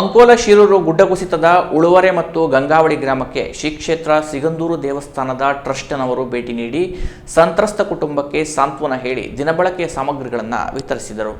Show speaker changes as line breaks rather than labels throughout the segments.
ಅಂಕೋಲ ಶಿರೂರು ಗುಡ್ಡ ಕುಸಿತದ ಉಳುವರೆ ಮತ್ತು ಗಂಗಾವಳಿ ಗ್ರಾಮಕ್ಕೆ ಶ್ರೀ ಕ್ಷೇತ್ರ ಸಿಗಂದೂರು ದೇವಸ್ಥಾನದ ಟ್ರಸ್ಟ್ನವರು ಭೇಟಿ ನೀಡಿ ಸಂತ್ರಸ್ತ ಕುಟುಂಬಕ್ಕೆ ಸಾಂತ್ವನ ಹೇಳಿ ದಿನಬಳಕೆಯ ಸಾಮಗ್ರಿಗಳನ್ನು ವಿತರಿಸಿದರು.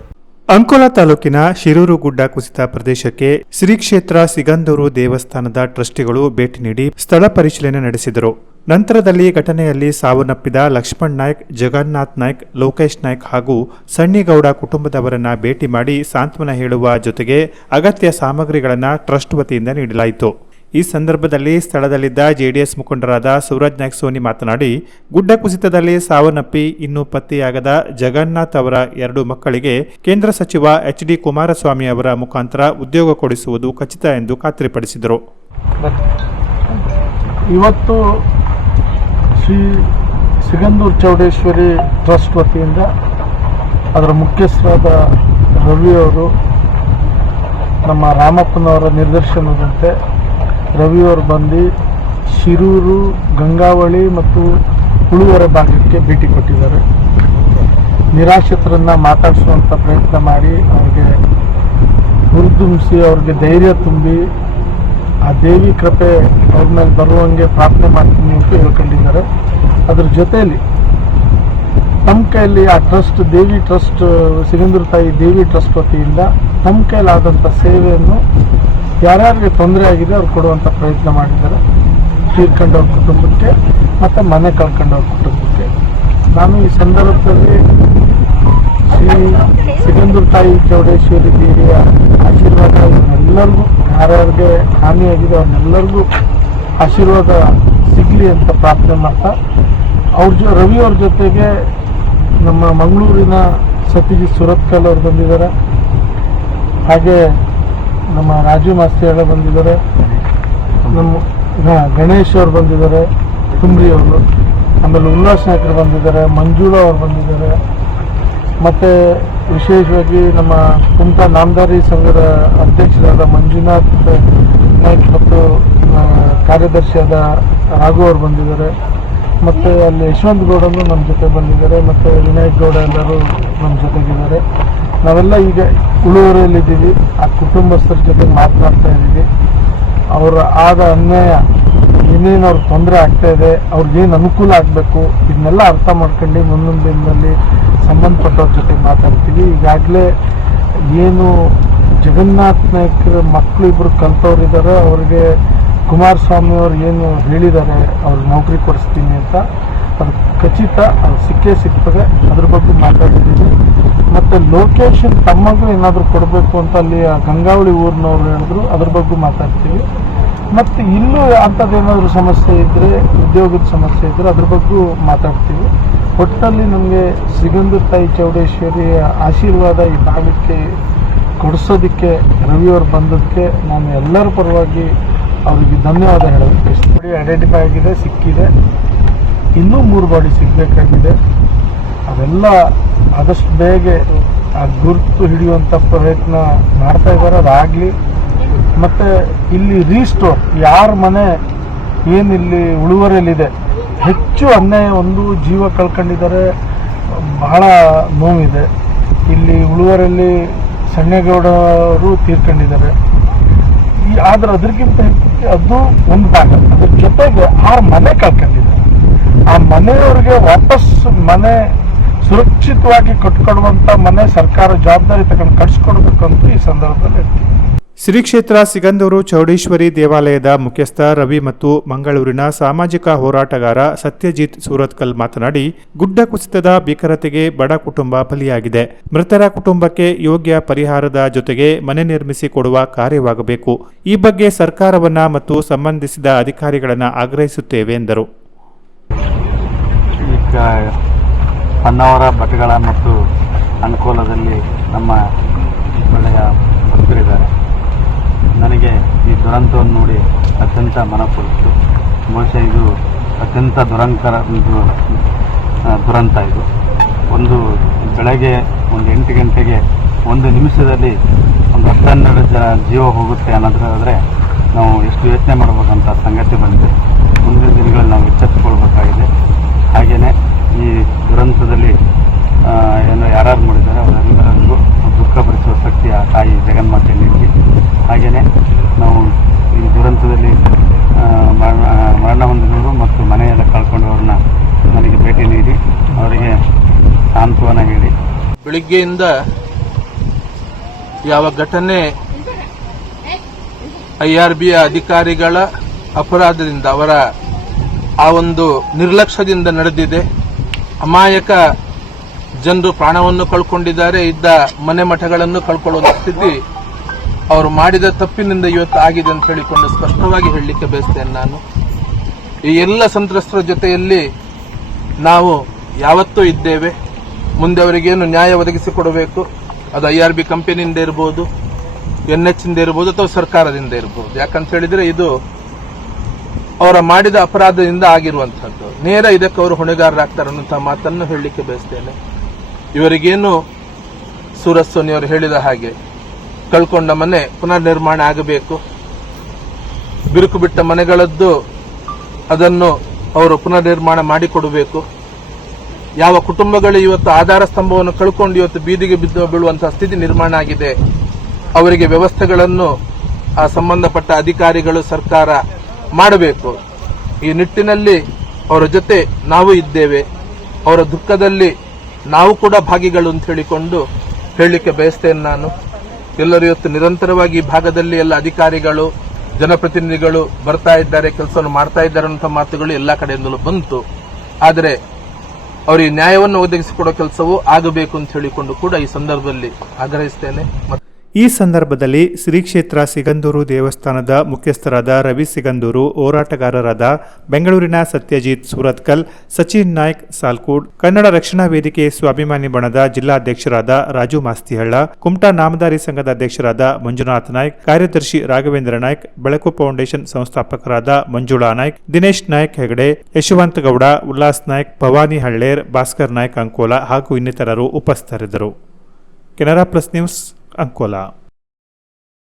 ಅಂಕೋಲ ತಾಲೂಕಿನ ಶಿರೂರು ಗುಡ್ಡ ಕುಸಿತ ಪ್ರದೇಶಕ್ಕೆ ಶ್ರೀ ಕ್ಷೇತ್ರ ಸಿಗಂದೂರು ದೇವಸ್ಥಾನದ ಟ್ರಸ್ಟಿಗಳು ಭೇಟಿ ನೀಡಿ ಸ್ಥಳ ಪರಿಶೀಲನೆ ನಡೆಸಿದರು. ನಂತರದಲ್ಲಿ ಘಟನೆಯಲ್ಲಿ ಸಾವನ್ನಪ್ಪಿದ ಲಕ್ಷ್ಮಣ್ ನಾಯ್ಕ್, ಜಗನ್ನಾಥ್ ನಾಯ್ಕ್, ಲೋಕೇಶ್ ನಾಯ್ಕ್ ಹಾಗೂ ಸಣ್ಣಿಗೌಡ ಕುಟುಂಬದವರನ್ನ ಭೇಟಿ ಮಾಡಿ ಸಾಂತ್ವನ ಹೇಳುವ ಜೊತೆಗೆ ಅಗತ್ಯ ಸಾಮಗ್ರಿಗಳನ್ನು ಟ್ರಸ್ಟ್ ವತಿಯಿಂದ ನೀಡಲಾಯಿತು. ಈ ಸಂದರ್ಭದಲ್ಲಿ ಸ್ಥಳದಲ್ಲಿದ್ದ ಜೆಡಿಎಸ್ ಮುಖಂಡರಾದ ಸೂರಜ್ ನಾಯ್ಕ್ ಸೋನಿ ಮಾತನಾಡಿ, ಗುಡ್ಡ ಕುಸಿತದಲ್ಲಿ ಸಾವನ್ನಪ್ಪಿ ಇನ್ನೂ ಪತ್ತೆಯಾಗದ ಜಗನ್ನಾಥ್ ಅವರ ಎರಡು ಮಕ್ಕಳಿಗೆ ಕೇಂದ್ರ ಸಚಿವ ಎಚ್ ಡಿ ಕುಮಾರಸ್ವಾಮಿ ಅವರ ಮುಖಾಂತರ ಉದ್ಯೋಗ ಕೊಡಿಸುವುದು ಖಚಿತ ಎಂದು ಖಾತ್ರಿಪಡಿಸಿದರು.
ಇವತ್ತು ಶ್ರೀ ಸಿಗಂದೂರು ಚೌಡೇಶ್ವರಿ ಟ್ರಸ್ಟ್ ವತಿಯಿಂದ ಅದರ ಮುಖ್ಯಸ್ಥರಾದ ರವಿಯವರು ನಮ್ಮ ರಾಮಪ್ಪನವರ ನಿರ್ದೇಶನದಂತೆ ರವಿಯವರು ಬಂದು ಶಿರೂರು, ಗಂಗಾವಳಿ ಮತ್ತು ಉಳುವರೆ ಭಾಗಕ್ಕೆ ಭೇಟಿ ಕೊಟ್ಟಿದ್ದಾರೆ. ನಿರಾಶ್ರಿತರನ್ನು ಮಾತಾಡಿಸುವಂಥ ಪ್ರಯತ್ನ ಮಾಡಿ ಅವ್ರಿಗೆ ಹುರಿದುಂಬಿಸಿ, ಅವ್ರಿಗೆ ಧೈರ್ಯ ತುಂಬಿ ಆ ದೇವಿ ಕೃಪೆ ಅವ್ರ ಮೇಲೆ ಬರುವಂಗೆ ಪ್ರಾರ್ಥನೆ ಮಾಡ್ತೀನಿ ಅಂತ ಹೇಳ್ಕೊಂಡಿದ್ದಾರೆ. ಅದ್ರ ಜೊತೆಯಲ್ಲಿ ನಮ್ಮ ಕೈಯಲ್ಲಿ ಆ ಟ್ರಸ್ಟ್, ದೇವಿ ಟ್ರಸ್ಟ್ ಸಿಗಂದೂರು ತಾಯಿ ದೇವಿ ಟ್ರಸ್ಟ್ ವತಿಯಿಂದ ನಮ್ಮ ಕೈಲಾದಂಥ ಸೇವೆಯನ್ನು ಯಾರ್ಯಾರಿಗೆ ತೊಂದರೆ ಆಗಿದೆ ಅವ್ರು ಕೊಡುವಂಥ ಪ್ರಯತ್ನ ಮಾಡಿದ್ದಾರೆ. ತೀರ್ಕೊಂಡವ್ರ ಕುಟುಂಬಕ್ಕೆ ಮತ್ತು ಮನೆ ಕಳ್ಕೊಂಡವ್ರ ಕುಟುಂಬಕ್ಕೆ. ನಾನು ಈ ಸಂದರ್ಭದಲ್ಲಿ ಶ್ರೀ ಸಿಗಂದೂರು ತಾಯಿ ಚೌಡೇಶ್ವರಿ ದೇವಿಯ ಆಶೀರ್ವಾದ ಇವರೆಲ್ಲರಿಗೂ ಯಾರ್ಯಾರಿಗೆ ಹಾನಿಯಾಗಿದೆ ಅವ್ರನ್ನೆಲ್ಲರಿಗೂ ಆಶೀರ್ವಾದ ಸಿಗಲಿ ಅಂತ ಪ್ರಾರ್ಥನೆ ಮಾಡ್ತಾ, ಅವ್ರ ಜೊ, ರವಿ ಅವ್ರ ಜೊತೆಗೆ ನಮ್ಮ ಮಂಗಳೂರಿನ ಸತೀಜಿ ಸುರತ್ಕಲ್ ಅವ್ರು ಬಂದಿದ್ದಾರೆ. ಹಾಗೆ ನಮ್ಮ ರಾಜು ಮಾಸ್ತಿ ಎಲ್ಲ ಬಂದಿದ್ದಾರೆ. ನಮ್ಮ ಗಣೇಶ್ ಅವ್ರು ಬಂದಿದ್ದಾರೆ ತುಂಬ್ರಿ ಅವರು. ಆಮೇಲೆ ಉಲ್ಲಾಸ್ ನಾಯ್ಕರು ಬಂದಿದ್ದಾರೆ, ಮಂಜುಳಾ ಅವ್ರು ಬಂದಿದ್ದಾರೆ. ಮತ್ತು ವಿಶೇಷವಾಗಿ ನಮ್ಮ ಕುಂತ ನಾಮದಾರಿ ಸಂಘದ ಅಧ್ಯಕ್ಷರಾದ ಮಂಜುನಾಥ್ ನಾಯ್ಕ್ ಮತ್ತು ಕಾರ್ಯದರ್ಶಿಯಾದ ರಾಘು ಅವರು ಬಂದಿದ್ದಾರೆ. ಮತ್ತು ಅಲ್ಲಿ ಯಶವಂತ್ ಗೌಡನು ನಮ್ಮ ಜೊತೆ ಬಂದಿದ್ದಾರೆ. ಮತ್ತು ವಿನಾಯಕ್ ಗೌಡ ಎಲ್ಲರೂ ನಮ್ಮ ಜೊತೆಗಿದ್ದಾರೆ. ನಾವೆಲ್ಲ ಈಗ ಉಳುವರಿಯಲ್ಲಿದ್ದೀವಿ, ಆ ಕುಟುಂಬಸ್ಥರ ಜೊತೆ ಮಾತನಾಡ್ತಾ ಇದ್ದೀವಿ. ಅವರ ಆದ ಅನ್ಯಾಯ ಏನೇನು ಅವ್ರಿಗೆ ತೊಂದರೆ ಆಗ್ತಾ ಇದೆ ಅವ್ರಿಗೇನು ಅನುಕೂಲ ಆಗಬೇಕು, ಇದನ್ನೆಲ್ಲ ಅರ್ಥ ಮಾಡ್ಕೊಂಡು ಮುಂದೊಂದು ದಿನದಲ್ಲಿ ಸಂಬಂಧಪಟ್ಟವ್ರ ಜೊತೆ ಮಾತಾಡ್ತೀವಿ. ಈಗಾಗಲೇ ಏನು ಜಗನ್ನಾಥ್ ನಾಯ್ಕರ ಮಕ್ಕಳು ಇಬ್ಬರು ಕಲ್ತವ್ರಿದ್ದಾರೆ ಅವ್ರಿಗೆ ಕುಮಾರಸ್ವಾಮಿ ಅವರು ಏನು ಹೇಳಿದ್ದಾರೆ, ಅವ್ರಿಗೆ ನೌಕರಿ ಕೊಡಿಸ್ತೀನಿ ಅಂತ. ಅದು ಖಚಿತ ಅದು ಸಿಕ್ಕೇ ಸಿಗ್ತದೆ. ಅದ್ರ ಬಗ್ಗೆ ಮಾತಾಡಿದ್ದೀವಿ ಮತ್ತು ಲೊಕೇಶನ್ ತಮ್ಮಗೂ ಏನಾದರೂ ಕೊಡಬೇಕು ಅಂತ ಅಲ್ಲಿ ಗಂಗಾವಳಿ ಊರಿನವ್ರು ಹೇಳಿದ್ರು, ಅದ್ರ ಬಗ್ಗೆ ಮಾತಾಡ್ತೀವಿ. ಮತ್ತು ಇಲ್ಲೂ ಅಂಥದ್ದೇನಾದರೂ ಸಮಸ್ಯೆ ಇದ್ದರೆ ಉದ್ಯೋಗದ ಸಮಸ್ಯೆ ಇದ್ದರೆ ಅದ್ರ ಬಗ್ಗೂ ಮಾತಾಡ್ತೀವಿ. ಒಟ್ಟಿನಲ್ಲಿ ನಮಗೆ ಸಿಗಂಧೂರು ತಾಯಿ ಚೌಡೇಶ್ವರಿ ಆಶೀರ್ವಾದ ಈ ಭಾಗಕ್ಕೆ ಕೊಡಿಸೋದಕ್ಕೆ ರವಿಯವರು ಬಂದದಕ್ಕೆ ನಾನು ಎಲ್ಲರ ಪರವಾಗಿ ಅವರಿಗೆ ಧನ್ಯವಾದ ಬಯಸ್ತೀನಿ ಐಡೆಂಟಿಫೈ ಆಗಿದೆ, ಸಿಕ್ಕಿದೆ. ಇನ್ನೂ ಮೂರು ಬಾಡಿ ಸಿಗಬೇಕಾಗಿದೆ. ಅವೆಲ್ಲ ಆದಷ್ಟು ಬೇಗ ಆ ಗುರುತು ಹಿಡಿಯುವಂಥ ಪ್ರಯತ್ನ ಮಾಡ್ತಾ ಇದ್ದಾರೆ. ಅದಾಗಲಿ ಮತ್ತು ಇಲ್ಲಿ ರೀಸ್ಟೋರ್ ಯಾರ ಮನೆ ಏನಿಲ್ಲಿ ಉಳುವರಿಯಲ್ಲಿದೆ, ಹೆಚ್ಚು ಅನ್ಯಾಯ ಒಂದು ಜೀವ ಕಳ್ಕೊಂಡಿದ್ದಾರೆ. ಬಹಳ ನೋವಿದೆ. ಇಲ್ಲಿ ಉಳುವರಲ್ಲಿ ಸಣ್ಣಗೌಡರು ತೀರ್ಕೊಂಡಿದ್ದಾರೆ. ಈ ಆದ್ರೆ ಅದಕ್ಕಿಂತ ಅದು ಒಂದು ಭಾಗ. ಅದ್ರ ಜೊತೆಗೆ ಆರು ಮನೆ ಕಳ್ಕೊಂಡಿದ್ದಾರೆ. ಆ ಮನೆಯವರಿಗೆ ವಾಪಸ್ ಮನೆ ಸುರಕ್ಷಿತವಾಗಿ ಕಟ್ಕೊಡುವಂತ ಮನೆ ಸರ್ಕಾರ ಜವಾಬ್ದಾರಿ ತಗೊಂಡು ಕಟ್ಸ್ಕೊಡ್ಬೇಕಂತ ಈ ಸಂದರ್ಭದಲ್ಲಿ ಹೇಳ್ತೀನಿ.
ಶ್ರೀ ಕ್ಷೇತ್ರ ಸಿಗಂದೂರು ಚೌಡೇಶ್ವರಿ ದೇವಾಲಯದ ಮುಖ್ಯಸ್ಥ ರವಿ ಮತ್ತು ಮಂಗಳೂರಿನ ಸಾಮಾಜಿಕ ಹೋರಾಟಗಾರ ಸತ್ಯಜಿತ್ ಸೂರತ್ಕಲ್ ಮಾತನಾಡಿ, ಗುಡ್ಡ ಕುಸಿತದ ಭೀಕರತೆಗೆ ಬಡ ಕುಟುಂಬ ಬಲಿಯಾಗಿದೆ. ಮೃತರ ಕುಟುಂಬಕ್ಕೆ ಯೋಗ್ಯ ಪರಿಹಾರದ ಜೊತೆಗೆ ಮನೆ ನಿರ್ಮಿಸಿ ಕೊಡುವ ಕಾರ್ಯವಾಗಬೇಕು. ಈ ಬಗ್ಗೆ ಸರ್ಕಾರವನ್ನ ಮತ್ತು ಸಂಬಂಧಿಸಿದ ಅಧಿಕಾರಿಗಳನ್ನ ಆಗ್ರಹಿಸುತ್ತೇವೆ, ಎಂದರು.
ಹೊನ್ನಾವರ ಭಟ್ಗಳ ಮತ್ತು ಅನುಕೂಲದಲ್ಲಿ ನಮ್ಮ ಒಳ್ಳೆಯ ಭಕ್ತರಿದ್ದಾರೆ. ನನಗೆ ಈ ದುರಂತವನ್ನು ನೋಡಿ ಅತ್ಯಂತ ಮನಪುರಿತು ಬಹುಶಃ ಇದು ಅತ್ಯಂತ ದುರಂಕರ ದುರಂತ ಇದು. ಒಂದು ಬೆಳಗ್ಗೆ ಒಂದು ಎಂಟು ಗಂಟೆಗೆ ಒಂದು ನಿಮಿಷದಲ್ಲಿ ಒಂದು ಹತ್ತು ಹನ್ನೆರಡು ಜನ ಜೀವ ಹೋಗುತ್ತೆ ಅನ್ನೋದಾದರೆ ನಾವು ಎಷ್ಟು ಯೋಚನೆ ಮಾಡಬೇಕಂತ ಸಂಗತಿ ಬಂದಿದೆ. ಮುಂದಿನ ದಿನಗಳಲ್ಲಿ ನಾವು ಎಚ್ಚೆತ್ತುಕೊಳ್ಬೇಕಾಗಿದೆ. ಹಾಗೆಯೇ ಈ ದುರಂತದಲ್ಲಿ ಏನು ಯಾರು ಮಾಡಿದ್ದಾರೆ ಅವರೆಲ್ಲರಿಗೂ ದುಃಖಪಡಿಸುವ ಶಕ್ತಿ ಆ ತಾಯಿ ಜಗನ್ಮಾತೆ ನೀಡಿ ಹಾಗೆಯೇ ನಾವು ಈ ದುರಂತದಲ್ಲಿ ಮರಣ ಹೊಂದಿದವರು ಮತ್ತು ಮನೆಯೆಲ್ಲ ಕಳ್ಕೊಂಡವ್ರನ್ನ ನನಗೆ ಭೇಟಿ ನೀಡಿ, ಅವರಿಗೆ ಸಾಂತ್ವನ ಹೇಳಿ.
ಬೆಳಿಗ್ಗೆಯಿಂದ ಯಾವ ಘಟನೆ ಐಆರ್ಬಿಯ ಅಧಿಕಾರಿಗಳ ಅಪರಾಧದಿಂದ ಅವರ ಆ ಒಂದು ನಿರ್ಲಕ್ಷ್ಯದಿಂದ ನಡೆದಿದೆ. ಅಮಾಯಕ ಜನರು ಪ್ರಾಣವನ್ನು ಕಳ್ಕೊಂಡಿದ್ದಾರೆ, ಇದ್ದ ಮನೆ ಮಠಗಳನ್ನು ಕಳ್ಕೊಳ್ಳುವ ಸ್ಥಿತಿ ಅವರು ಮಾಡಿದ ತಪ್ಪಿನಿಂದ ಇವತ್ತು ಆಗಿದೆ ಅಂತ ಹೇಳಿಕೊಂಡು ಸ್ಪಷ್ಟವಾಗಿ ಹೇಳಲಿಕ್ಕೆ ಬಯಸ್ತೇನೆ ನಾನು. ಈ ಎಲ್ಲ ಸಂತ್ರಸ್ತರ ಜೊತೆಯಲ್ಲಿ ನಾವು ಯಾವತ್ತೂ ಇದ್ದೇವೆ. ಮುಂದೆ ಅವರಿಗೇನು ನ್ಯಾಯ ಒದಗಿಸಿಕೊಡಬೇಕು? ಅದು ಐ ಆರ್ ಬಿ ಕಂಪನಿಯಿಂದ ಇರ್ಬೋದು, ಎನ್ ಎಚ್ ಇಂದ ಇರ್ಬೋದು ಅಥವಾ ಸರ್ಕಾರದಿಂದ ಇರ್ಬೋದು. ಯಾಕಂತ ಹೇಳಿದ್ರೆ ಇದು ಅವರ ಮಾಡಿದ ಅಪರಾಧದಿಂದ ಆಗಿರುವಂತಹದ್ದು ನೇರ ಇದಕ್ಕೆ ಅವರು ಹೊಣೆಗಾರರಾಗ್ತಾರೆ ಅನ್ನುವಂತಹ ಮಾತನ್ನು ಹೇಳಲಿಕ್ಕೆ ಬಯಸ್ತೇನೆ. ಇವರಿಗೇನು ಸೂರಜ್ ಸೋನಿ ಅವರು ಹೇಳಿದ ಹಾಗೆ ಕಳ್ಕೊಂಡ ಮನೆ ಪುನರ್ ನಿರ್ಮಾಣ ಆಗಬೇಕು. ಬಿರುಕು ಬಿಟ್ಟ ಮನೆಗಳದ್ದು ಅದನ್ನು ಅವರು ಪುನರ್ ನಿರ್ಮಾಣ ಮಾಡಿಕೊಡಬೇಕು. ಯಾವ ಕುಟುಂಬಗಳು ಇವತ್ತು ಆಧಾರ ಸ್ತಂಭವನ್ನು ಕಳ್ಕೊಂಡು ಇವತ್ತು ಬೀದಿಗೆ ಬಿದ್ದು ಬೀಳುವಂತಹ ಸ್ಥಿತಿ ನಿರ್ಮಾಣ ಆಗಿದೆ. ಅವರಿಗೆ ವ್ಯವಸ್ಥೆಗಳನ್ನು ಆ ಸಂಬಂಧಪಟ್ಟ ಅಧಿಕಾರಿಗಳು, ಸರ್ಕಾರ ಮಾಡಬೇಕು. ಈ ನಿಟ್ಟಿನಲ್ಲಿ ಅವರ ಜೊತೆ ನಾವು ಇದ್ದೇವೆ. ಅವರ ದುಃಖದಲ್ಲಿ ನಾವು ಕೂಡ ಭಾಗಿಗಳು ಅಂತ ಹೇಳಿಕೊಂಡು ಹೇಳಲಿಕ್ಕೆ ಬಯಸ್ತೇನೆ ನಾನು. ಎಲ್ಲರೂ ಇವತ್ತು ನಿರಂತರವಾಗಿ ಈ ಭಾಗದಲ್ಲಿ ಎಲ್ಲ ಅಧಿಕಾರಿಗಳು, ಜನಪ್ರತಿನಿಧಿಗಳು ಬರ್ತಾ ಇದ್ದಾರೆ, ಕೆಲಸವನ್ನು ಮಾಡ್ತಾ ಇದ್ದಾರೆ ಅಂತ ಮಾತುಗಳು ಎಲ್ಲ ಕಡೆಯಿಂದಲೂ ಬಂತು. ಆದರೆ ಅವರಿಗೆ ನ್ಯಾಯವನ್ನು ಒದಗಿಸಿಕೊಡೋ ಕೆಲಸವೂ ಆಗಬೇಕು ಅಂತ ಹೇಳಿಕೊಂಡು ಕೂಡ ಈ ಸಂದರ್ಭದಲ್ಲಿ ಆಗ್ರಹಿಸ್ತೇನೆ.
ಈ ಸಂದರ್ಭದಲ್ಲಿ ಶ್ರೀ ಕ್ಷೇತ್ರ ಸಿಗಂದೂರು ದೇವಸ್ಥಾನದ ಮುಖ್ಯಸ್ಥರಾದ ರವಿ ಸಿಗಂದೂರು, ಹೋರಾಟಗಾರರಾದ ಬೆಂಗಳೂರಿನ ಸತ್ಯಜಿತ್ ಸೂರತ್ಕಲ್, ಸಚಿನ್ ನಾಯ್ಕ್ ಸಾಲ್ಕೂಡ್, ಕನ್ನಡ ರಕ್ಷಣಾ ವೇದಿಕೆ ಸ್ವಾಭಿಮಾನಿ ಬಣದ ಜಿಲ್ಲಾಧ್ಯಕ್ಷರಾದ ರಾಜು ಮಾಸ್ತಿಹಳ್ಳ, ಕುಮಟಾ ನಾಮದಾರಿ ಸಂಘದ ಅಧ್ಯಕ್ಷರಾದ ಮಂಜುನಾಥ್ ನಾಯ್ಕ್, ಕಾರ್ಯದರ್ಶಿ ರಾಘವೇಂದ್ರ ನಾಯ್ಕ್, ಬೆಳಕು ಫೌಂಡೇಶನ್ ಸಂಸ್ಥಾಪಕರಾದ ಮಂಜುಳಾ ನಾಯ್ಕ್, ದಿನೇಶ್ ನಾಯ್ಕ್ ಹೆಗಡೆ, ಯಶವಂತ ಗೌಡ, ಉಲ್ಲಾಸ್ ನಾಯ್ಕ್, ಭವಾನಿ ಹಳ್ಳೇರ್, ಭಾಸ್ಕರ್ ನಾಯ್ಕ್ ಅಂಕೋಲ ಹಾಗೂ ಇನ್ನಿತರರು ಉಪಸ್ಥಿತರಿದ್ದರು. Canara plus news Ankola